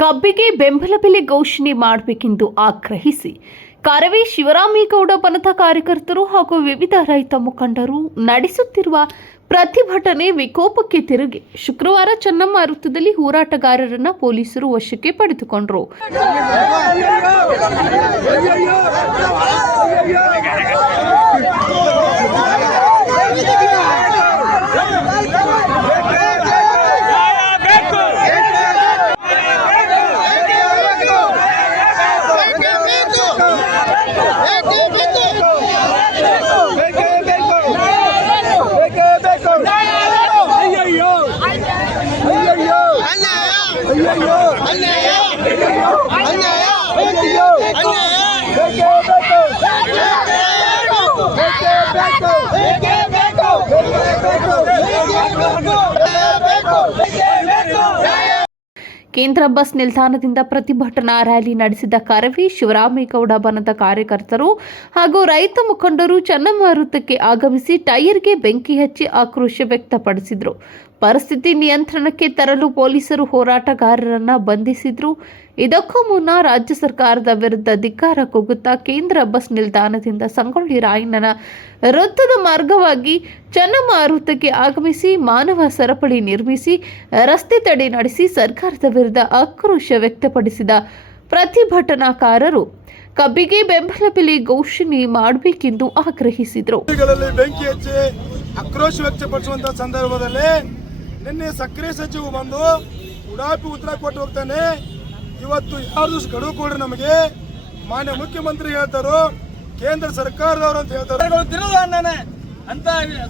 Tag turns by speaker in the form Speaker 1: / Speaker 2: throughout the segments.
Speaker 1: ಕಬ್ಬಿಗೆ ಬೆಂಬಲ ಬೆಲೆ ಘೋಷಣೆ ಮಾಡಬೇಕೆಂದು ಆಗ್ರಹಿಸಿ. ಕರವೇ ಶಿವರಾಮೇಗೌಡ ಬಣದ ಕಾರ್ಯಕರ್ತರು ಹಾಗೂ ವಿವಿಧ ರೈತ ಮುಖಂಡರು ನಡೆಸುತ್ತಿರುವ ಪ್ರತಿಭಟನೆ ವಿಕೋಪಕ್ಕೆ ತಿರುಗಿ. ಶುಕ್ರವಾರ ಚೆನ್ನಮ್ಮ ವೃತ್ತದಲ್ಲಿ ಹೋರಾಟಗಾರರನ್ನ ಪೊಲೀಸರು ವಶಕ್ಕೆ ಪಡೆದುಕೊಂಡರು. ಕೇಂದ್ರ ಬಸ್ ನಿಲ್ದಾಣದಿಂದ ಪ್ರತಿಭಟನಾ ರ್ಯಾಲಿ ನಡೆಸಿದ ಕರವಿ ಶಿವರಾಮೇಗೌಡ ಬನದ ಕಾರ್ಯಕರ್ತರು ಹಾಗೂ ರೈತ ಮುಖಂಡರು ಚನ್ನಮಾರುತಕ್ಕೆ ಆಗಮಿಸಿ ಟೈರ್ಗೆ ಬೆಂಕಿ ಹಚ್ಚಿ ಆಕ್ರೋಶ ವ್ಯಕ್ತಪಡಿಸಿದರು. ಪರಿಸ್ಥಿತಿ ನಿಯಂತ್ರಣಕ್ಕೆ ತರಲು ಪೊಲೀಸರು ಹೋರಾಟಗಾರರನ್ನ ಬಂಧಿಸಿದ್ರು. ಇದಕ್ಕೂ ಮುನ್ನ ರಾಜ್ಯ ಸರ್ಕಾರದ ವಿರುದ್ಧ ಧಿಕ್ಕಾರ ಕೂಗುತ್ತಾ ಕೇಂದ್ರ ಬಸ್ ನಿಲ್ದಾಣದಿಂದ ಸಂಗೊಳ್ಳಿ ರಾಯಣ್ಣನ ವೃತ್ತದ ಮಾರ್ಗವಾಗಿ ಚನ್ನಮಾರುತಕ್ಕೆ ಆಗಮಿಸಿ ಮಾನವ ಸರಪಳಿ ನಿರ್ಮಿಸಿ ರಸ್ತೆ ತಡೆ ನಡೆಸಿ ಸರ್ಕಾರದ ವಿರುದ್ಧ ಆಕ್ರೋಶ ವ್ಯಕ್ತಪಡಿಸಿದ ಪ್ರತಿಭಟನಾಕಾರರು. ಕಬ್ಬಿಗೆ ಬೆಂಬಲ ಬೆಲೆ ಘೋಷಣೆ ಮಾಡಬೇಕೆಂದು ಆಗ್ರಹಿಸಿದರು.
Speaker 2: ಬೆಂಕಿ ಹಚ್ಚಿ ಆಕ್ರೋಶ ವ್ಯಕ್ತಪಡಿಸುವಂತಹ ಸಂದರ್ಭದಲ್ಲಿ ನಿನ್ನೆ ಸಕ್ಕರೆ ಸಚಿವ ಬಂದು ಉಡಾಪಿ ಉತ್ತರ ಕೊಟ್ಟು ಹೋಗ್ತಾನೆ. ಇವತ್ತು ಯಾರು ದಿವಸ ಗಡುವು ಕೊಡ್ರಿ ನಮಗೆ? ಮಾನ್ಯ ಮುಖ್ಯಮಂತ್ರಿ ಹೇಳ್ತಾರೋ, ಕೇಂದ್ರ ಸರ್ಕಾರದವರು ಅಂತ ಹೇಳ್ತಾರೆ.
Speaker 3: ಅಂತ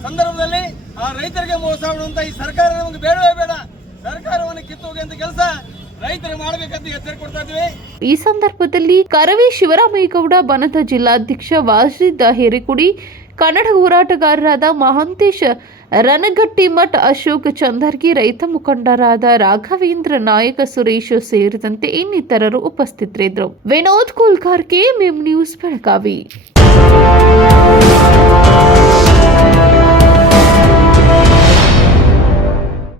Speaker 3: ಸಂದರ್ಭದಲ್ಲಿ ಆ ರೈತರಿಗೆ ಮೋಸ ಮಾಡುವಂತ ಈ ಸರ್ಕಾರ ನಮಗೆ ಬೇಡವೇ ಬೇಡ. ಸರ್ಕಾರವನ್ನು ಕಿತ್ತೋಗುವಂತ ಕೆಲಸ
Speaker 1: ಈ ಸಂದರ್ಭದಲ್ಲಿ ಕರವಿ ಶಿವರಾಮೇಗೌಡ ಬನದ ಜಿಲ್ಲಾಧ್ಯಕ್ಷ ವಾಜಿದ್ ಹೇರಿಕುಡಿ, ಕನ್ನಡ ಹೋರಾಟಗಾರರಾದ ಮಹಾಂತೇಶ ರನಗಟ್ಟಿಮಠ್ ಅಶೋಕ್ ಚಂದರ್ಗಿ, ರೈತ ಮುಖಂಡರಾದ ರಾಘವೇಂದ್ರ ನಾಯಕ ಸುರೇಶ್ ಸೇರಿದಂತೆ ಇನ್ನಿತರರು ಉಪಸ್ಥಿತರಿದ್ದರು. ವಿನೋದ್ ಕುಲ್ಕರ್ ಮೆಮ್ ನ್ಯೂಸ್ ಬೆಳಗಾವಿ.